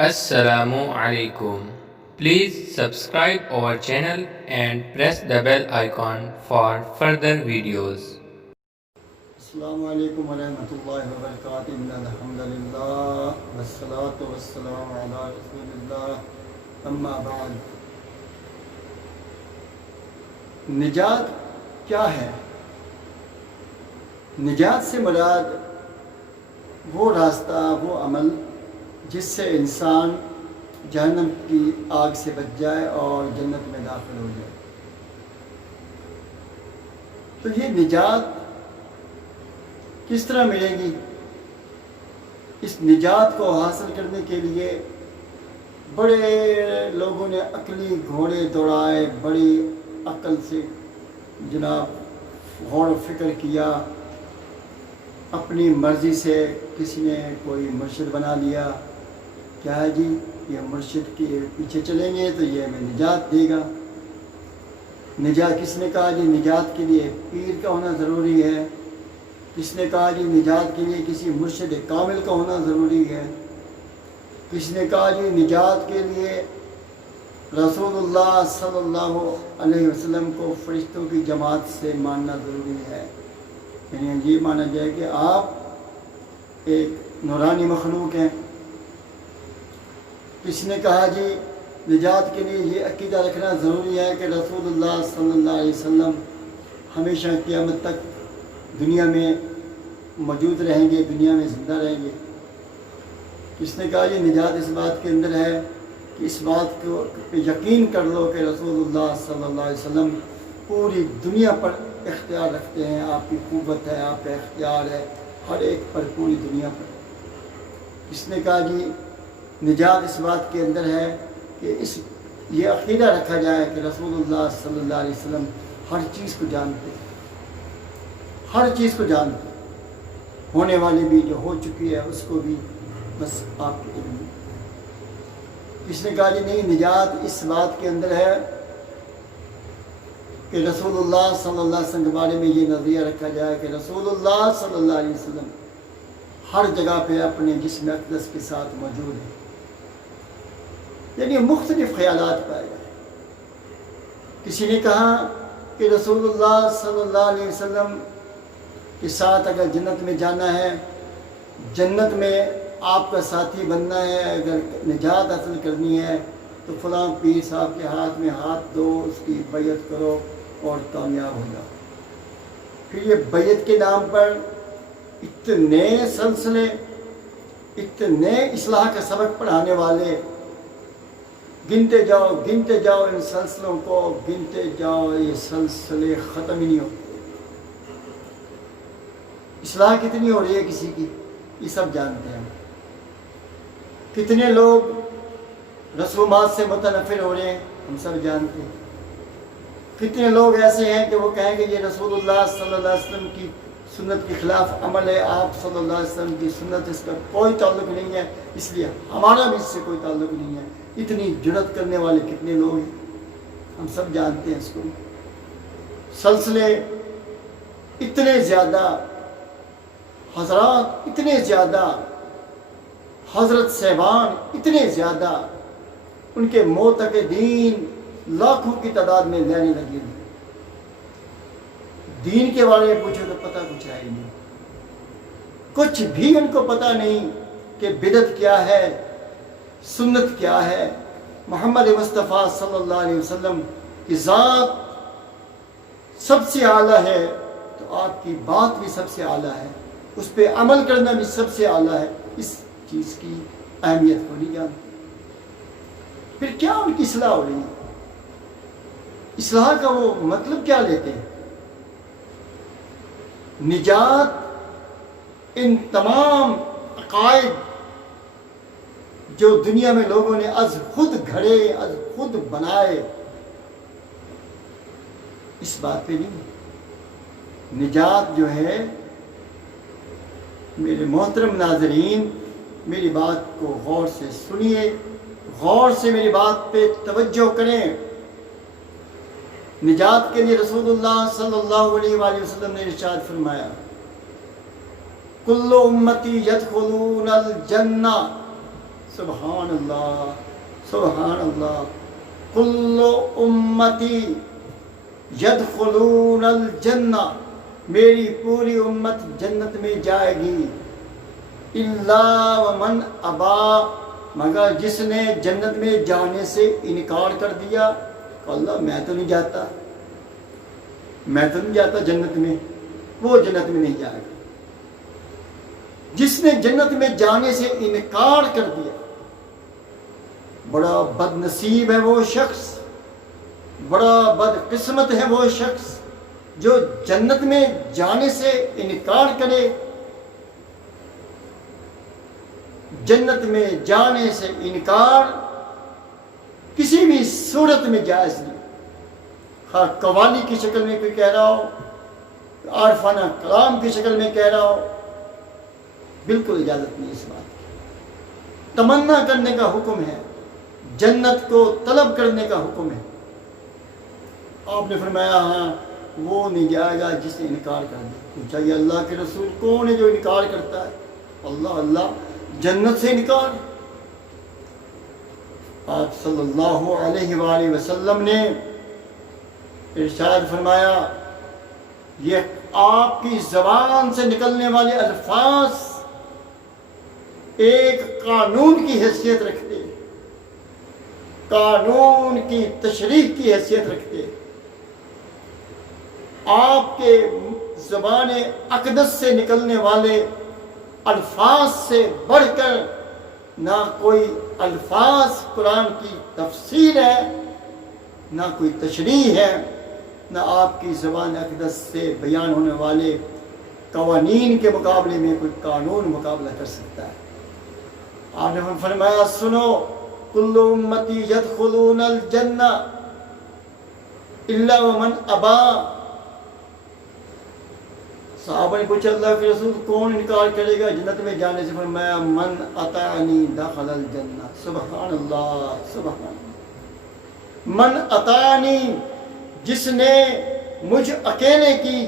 Assalamu alaikum. Please subscribe our channel and press the bell icon for further videos. السلام علیکم ورحمۃ اللہ وبرکاتہ الحمد للہ والصلاۃ والسلام علی رسول اللہ اما بعد. نجات کیا ہے؟ نجات سے مراد وہ راستہ، وہ عمل جس سے انسان جہنم کی آگ سے بچ جائے اور جنت میں داخل ہو جائے. تو یہ نجات کس طرح ملے گی؟ اس نجات کو حاصل کرنے کے لیے بڑے لوگوں نے عقلی گھوڑے دوڑائے، بڑی عقل سے جناب غور و فکر کیا، اپنی مرضی سے کسی نے کوئی مرشد بنا لیا. کیا ہے جی، یہ مرشد کے پیچھے چلیں گے تو یہ ہمیں نجات دے گا. نجات کس نے کہا جی نجات کے لیے پیر کا ہونا ضروری ہے، کس نے کہا جی نجات کے لیے کسی مرشد کامل کا ہونا ضروری ہے، کس نے کہا جی نجات کے لیے رسول اللہ صلی اللہ علیہ وسلم کو فرشتوں کی جماعت سے ماننا ضروری ہے. یعنی یہ مانا جائے کہ آپ ایک نورانی مخلوق ہیں. کس نے کہا جی نجات کے لیے یہ عقیدہ رکھنا ضروری ہے کہ رسول اللہ صلی اللہ علیہ وسلم ہمیشہ قیامت تک دنیا میں موجود رہیں گے، دنیا میں زندہ رہیں گے. کس نے کہا یہ نجات اس بات کے اندر ہے کہ اس بات کو پہ یقین کر لو کہ رسول اللہ صلی اللہ علیہ وسلم پوری دنیا پر اختیار رکھتے ہیں، آپ کی قوت ہے، آپ کا اختیار ہے ہر ایک پر، پوری دنیا پر. کس نے کہا جی نجات اس بات کے اندر ہے کہ یہ عقیدہ رکھا جائے کہ رسول اللہ صلی اللہ علیہ وسلم ہر چیز کو جانتے، ہر چیز کو جانتے، ہونے والی بھی جو ہو چکی ہے اس کو بھی بس آپ کے علم. کس نے کہا جی نہیں، نجات اس بات کے اندر ہے کہ رسول اللہ صلی اللہ علیہ وسلم کے بارے میں یہ نظریہ رکھا جائے کہ رسول اللہ صلی اللہ علیہ وسلم ہر جگہ پہ اپنے جسم اقدس کے ساتھ موجود ہے. یعنی مختلف خیالات پائے گئے. کسی نے کہا کہ رسول اللہ صلی اللہ علیہ وسلم کے ساتھ اگر جنت میں جانا ہے، جنت میں آپ کا ساتھی بننا ہے، اگر نجات حاصل کرنی ہے تو فلاں پیر صاحب کے ہاتھ میں ہاتھ دو، اس کی بیعت کرو اور کامیاب ہو جاؤ. پھر یہ بیعت کے نام پر اتنے سلسلے، اتنے اصلاح کا سبق پڑھانے والے، گنتے جاؤ ان سلسلوں کو، گنتے جاؤ، یہ سلسلے ختم ہی نہیں ہوتے. اصلاح کتنی ہو رہی ہے کسی کی یہ سب جانتے ہیں. کتنے لوگ رسومات سے متنفر ہو رہے ہیں ہم سب جانتے ہیں. کتنے لوگ ایسے ہیں کہ وہ کہیں کہ یہ رسول اللہ صلی اللہ علیہ وسلم کی سنت کے خلاف عمل ہے، آپ صلی اللہ علیہ وسلم کی سنت اس کا کوئی تعلق نہیں ہے، اس لیے ہمارا بھی اس سے کوئی تعلق نہیں ہے. اتنی جرأت کرنے والے کتنے لوگ ہیں ہم سب جانتے ہیں اس کو. سلسلے اتنے زیادہ، حضرات اتنے زیادہ، حضرت صاحبان اتنے زیادہ، ان کے معتقدین لاکھوں کی تعداد میں لینے لگے. دین کے بارے میں پوچھو تو پتہ کچھ ہے ہی نہیں، کچھ بھی ان کو پتہ نہیں کہ بدعت کیا ہے، سنت کیا ہے. محمد مصطفیٰ صلی اللہ علیہ وسلم کی ذات سب سے اعلیٰ ہے تو آپ کی بات بھی سب سے اعلیٰ ہے، اس پہ عمل کرنا بھی سب سے اعلیٰ ہے. اس چیز کی اہمیت کو نہیں جانتے. پھر کیا ان کی اصلاح ہو رہی ہے؟ اصلاح کا وہ مطلب کیا لیتے ہیں؟ نجات ان تمام عقائد جو دنیا میں لوگوں نے از خود گھڑے، از خود بنائے، اس بات پہ نہیں. نجات جو ہے، میرے محترم ناظرین میری بات کو غور سے سنیے، غور سے میری بات پہ توجہ کریں. نجات کے لیے رسول اللہ صلی اللہ علیہ وآلہ وسلم نے ارشاد فرمایا کل امتی یدخلون الجنہ سبحان اللہ سبحان اللہ. کل امتی یدخلون الجنہ، میری پوری امت جنت میں جائے گی. الا ومن ابا، مگر جس نے جنت میں جانے سے انکار کر دیا کہ اللہ میں تو نہیں جاتا، میں تو نہیں جاتا جنت میں، وہ جنت میں نہیں جائے گا. جس نے جنت میں جانے سے انکار کر دیا، بڑا بد نصیب ہے وہ شخص، بڑا بد قسمت ہے وہ شخص جو جنت میں جانے سے انکار کرے. جنت میں جانے سے انکار کسی بھی صورت میں جائز نہیں. خواہ قوالی کی شکل میں کوئی کہہ رہا ہو، عارفانہ کلام کی شکل میں کہہ رہا ہو، بالکل اجازت نہیں اس بات کی. تمنا کرنے کا حکم ہے، جنت کو طلب کرنے کا حکم ہے. آپ نے فرمایا ہاں وہ نہیں جائے گا جس نے انکار کر دیا. پوچھا یہ اللہ کے رسول کون ہے جو انکار کرتا ہے؟ اللہ جنت سے انکار. آپ صلی اللہ علیہ وآلہ وسلم نے ارشاد فرمایا یہ آپ کی زبان سے نکلنے والے الفاظ ایک قانون کی حیثیت رکھتے، قانون کی تشریح کی حیثیت رکھتے. آپ کے زبان اقدس سے نکلنے والے الفاظ سے بڑھ کر نہ کوئی الفاظ قرآن کی تفسیر ہے، نہ کوئی تشریح ہے، نہ آپ کی زبان اقدس سے بیان ہونے والے قوانین کے مقابلے میں کوئی قانون مقابلہ کر سکتا ہے. آپ نے فرمایا سنو، کل امتی یدخلون الجنہ الا ومن ابا. صحابہ نے پوچھا اللہ کے رسول کون انکار کرے گا جنت میں جانے سے؟ فرمایا من اطاعنی دخل الجنہ. سبحان اللہ سبحان اللہ. من اطاعنی، جس نے مجھ اکیلے کی،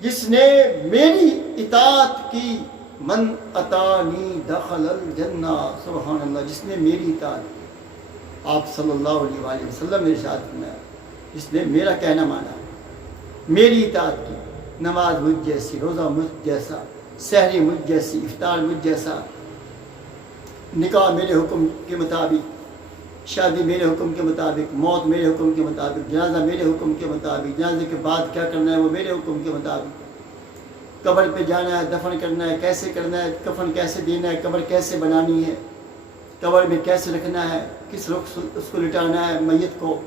جس نے میری اطاعت کی. من اطاعنی دخل الجنہ. سبحان اللہ، جس نے میری اطاعت کی. آپ صلی اللہ علیہ وآلہ وسلم نے ارشاد فرمایا جس نے میرا کہنا مانا، میری اطاعت کی، نماز مجھ جیسی، روزہ مجھ جیسا، سحری مجھ جیسی، افطار مجھ جیسا، نکاح میرے حکم کے مطابق، شادی میرے حکم کے مطابق، موت میرے حکم کے مطابق، جنازہ میرے حکم کے مطابق، جنازے کے بعد کیا کرنا ہے وہ میرے حکم کے مطابق، قبر پہ جانا ہے، دفن کرنا ہے، کیسے کرنا ہے، کفن کیسے دینا ہے، قبر کیسے بنانی ہے، قبر میں کیسے رکھنا ہے، کس رخ اس کو لٹانا ہے میت کو،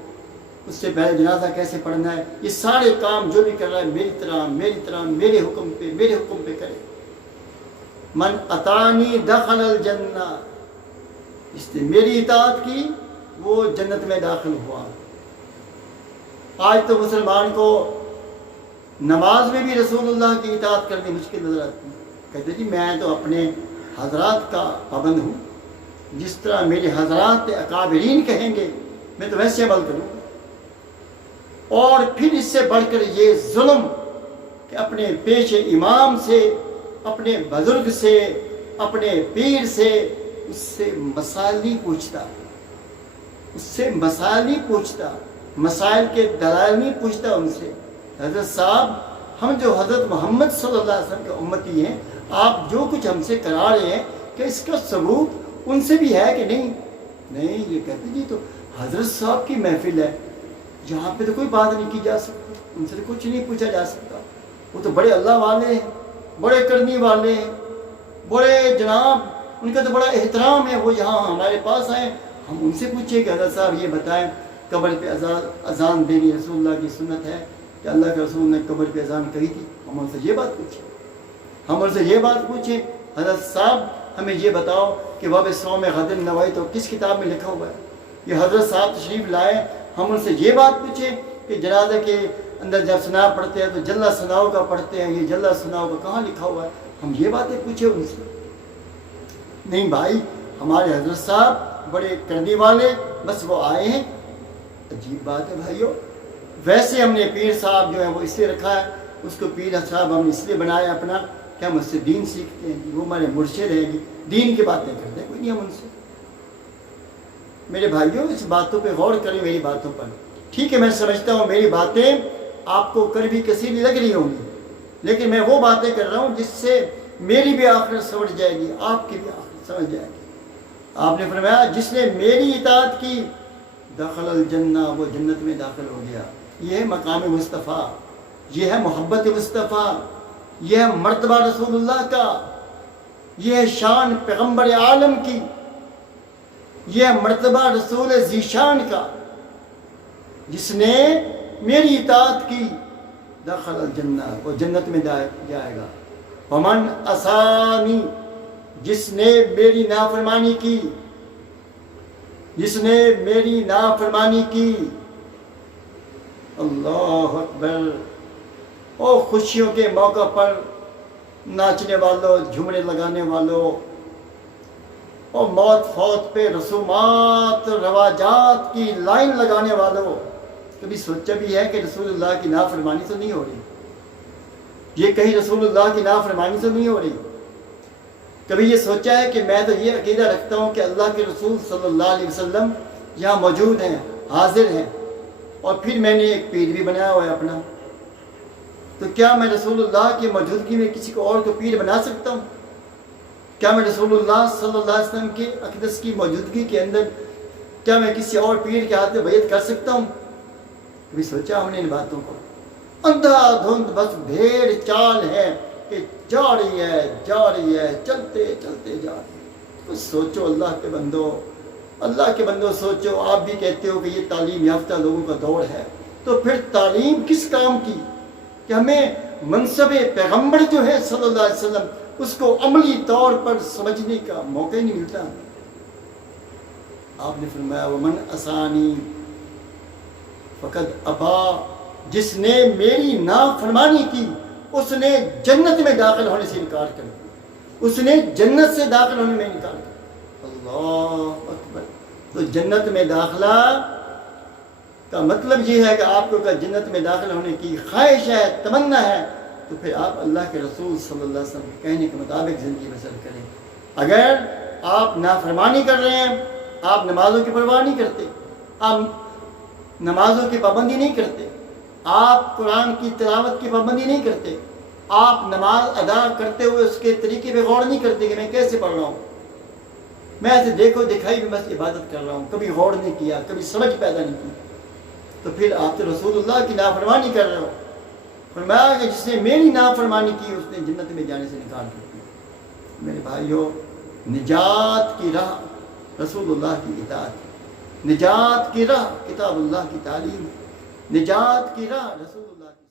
اس سے پہلے جنازہ کیسے پڑھنا ہے. یہ سارے کام جو بھی کر رہا ہے میری طرح میرے حکم پہ کرے. من اطاعنی دخل الجنہ، اس نے میری اطاعت کی وہ جنت میں داخل ہوا. آج تو مسلمان کو نماز میں بھی رسول اللہ کی اطاعت کرنی مشکل نظر آتی ہے. کہتے جی میں تو اپنے حضرات کا پابند ہوں، جس طرح میرے حضرات اکابرین کہیں گے میں تو ویسے عمل کروں. اور پھر اس سے بڑھ کر یہ ظلم کہ اپنے پیش امام سے، اپنے بزرگ سے، اپنے پیر سے اس سے مسائل نہیں پوچھتا، مسائل کے دلائل نہیں پوچھتا ان سے. حضرت صاحب ہم جو حضرت محمد صلی اللہ علیہ وسلم کے امتی ہیں، آپ جو کچھ ہم سے کرا رہے ہیں کہ اس کا ثبوت ان سے بھی ہے کہ نہیں؟ یہ کہتے جی تو حضرت صاحب کی محفل ہے، یہاں پہ تو کوئی بات نہیں کی جا سکتی، ان سے تو کچھ نہیں پوچھا جا سکتا. وہ تو بڑے اللہ والے ہیں، بڑے کرنی والے ہیں، بڑے جناب، ان کا تو بڑا احترام ہے، وہ یہاں ہمارے پاس آئے، ہم ان سے پوچھیں کہ حضرت صاحب یہ بتائیں قبر پہ اذان دینی رسول اللہ کی سنت ہے کہ اللہ کے رسول نے قبر پہ اذان کہی تھی؟ ہم ان سے یہ بات پوچھیں حضرت صاحب ہمیں یہ بتاؤ کہ باب صوم غد نوائی تو کس کتاب میں لکھا ہوا ہے؟ یہ حضرت صاحب تشریف لائے، ہم ان سے یہ بات پوچھیں کہ جنازے کے اندر جب ثنا پڑھتے ہیں تو جلا ثناؤ کا پڑھتے ہیں، یہ جلا ثناؤ کا کہاں لکھا ہوا ہے؟ ہم یہ باتیں پوچھیں ان سے؟ نہیں بھائی، ہمارے حضرت صاحب بڑے کرنی والے، بس وہ آئے ہیں. عجیب بات ہے بھائیو. ویسے ہم نے پیر صاحب جو ہے وہ اس لیے رکھا ہے، اس کو پیر صاحب ہم نے اس لیے بنایا اپنا کہ ہم اس سے دین سیکھتے ہیں، وہ ہمارے مرشد ہیں، دین کی باتیں کرتے ہیں، کوئی نہیں ہم ان سے. میرے بھائیوں اس باتوں پہ غور کریں، میری باتوں پر۔ ٹھیک ہے میں سمجھتا ہوں میری باتیں آپ کو کڑوی کثیری لگ رہی ہوں گی، لیکن میں وہ باتیں کر رہا ہوں جس سے میری بھی آخرت سمجھ جائے گی، آپ کی بھی آخرت سمجھ جائے گی۔ آپ نے فرمایا جس نے میری اطاعت کی دخل الجنہ، وہ جنت میں داخل ہو گیا۔ یہ ہے مقام مصطفیٰ، یہ ہے محبت مصطفیٰ، یہ ہے مرتبہ رسول اللہ کا، یہ ہے شان پیغمبر عالم کی، یہ ہے مرتبہ رسول ذیشان کا۔ جس نے میری اطاعت کی دخل الجنہ، وہ جنت میں جائے گا۔ ومن عصانی، جس نے میری نافرمانی کی، جس نے میری نافرمانی کی، اللہ اکبر۔ او خوشیوں کے موقع پر ناچنے والوں، جھومنے لگانے والوں، اور موت فوت پہ رسومات رواجات کی لائن لگانے والوں، کبھی سوچا بھی ہے کہ رسول اللہ کی نافرمانی تو نہیں ہو رہی؟ یہ کہیں رسول اللہ کی نافرمانی تو نہیں ہو رہی؟ کبھی یہ سوچا ہے کہ میں تو یہ عقیدہ رکھتا ہوں کہ اللہ کے رسول صلی اللہ علیہ وسلم یہاں موجود ہیں، حاضر ہیں، اور پھر میں نے ایک پیر بھی بنایا ہوا ہے اپنا، تو کیا میں رسول اللہ کی موجودگی میں کسی کو اور کو پیر بنا سکتا ہوں؟ کیا میں رسول اللہ صلی اللہ علیہ وسلم کی اقدس کی موجودگی کے اندر کیا میں کسی اور پیر کے ہاتھ میں بیعت کر سکتا ہوں؟ کبھی سوچا ہم نے ان باتوں کو؟ اندھا دھند بس بھیڑ چال ہے کہ جا رہی ہے، چلتے چلتے جا رہی ہے۔ تو سوچو اللہ کے بندو، اللہ کے بندو سوچو۔ آپ بھی کہتے ہو کہ یہ تعلیم یافتہ لوگوں کا دور ہے، تو پھر تعلیم کس کام کی کہ ہمیں منصب پیغمبر جو ہے صلی اللہ علیہ وسلم اس کو عملی طور پر سمجھنے کا موقع ہی نہیں ملتا۔ آپ نے فرمایا ومن عصانی فقد ابا، جس نے میری نافرمانی کی اس نے جنت میں داخل ہونے سے انکار کر دیا، اس نے جنت سے داخل ہونے میں انکار کر دیا۔ اللہ اکبر۔ تو جنت میں داخلہ کا مطلب یہ ہے کہ آپ کو اگر جنت میں داخل ہونے کی خواہش ہے، تمنا ہے، تو پھر آپ اللہ کے رسول صلی اللہ علیہ وسلم کے کہنے کے مطابق زندگی بسر کریں۔ اگر آپ نافرمانی کر رہے ہیں، آپ نمازوں کی پرواہ نہیں کرتے، آپ نمازوں کی پابندی نہیں کرتے، آپ قرآن کی تلاوت کی پابندی نہیں کرتے، آپ نماز ادا کرتے ہوئے اس کے طریقے پہ غور نہیں کرتے کہ میں کیسے پڑھ رہا ہوں، میں ایسے دیکھو دکھائی میں بس عبادت کر رہا ہوں، کبھی غور نہیں کیا، کبھی سمجھ پیدا نہیں کی، تو پھر آپ تو رسول اللہ کی نافرمانی کر رہے ہو۔ فرمایا کہ جس نے میری نافرمانی کی اس نے جنت میں جانے سے انکار کر دیا۔ میرے بھائیوں، نجات کی راہ رسول اللہ کی اطاعت، نجات کی راہ کتاب اللہ کی تعلیم، نجات کی راہ رسول اللہ کی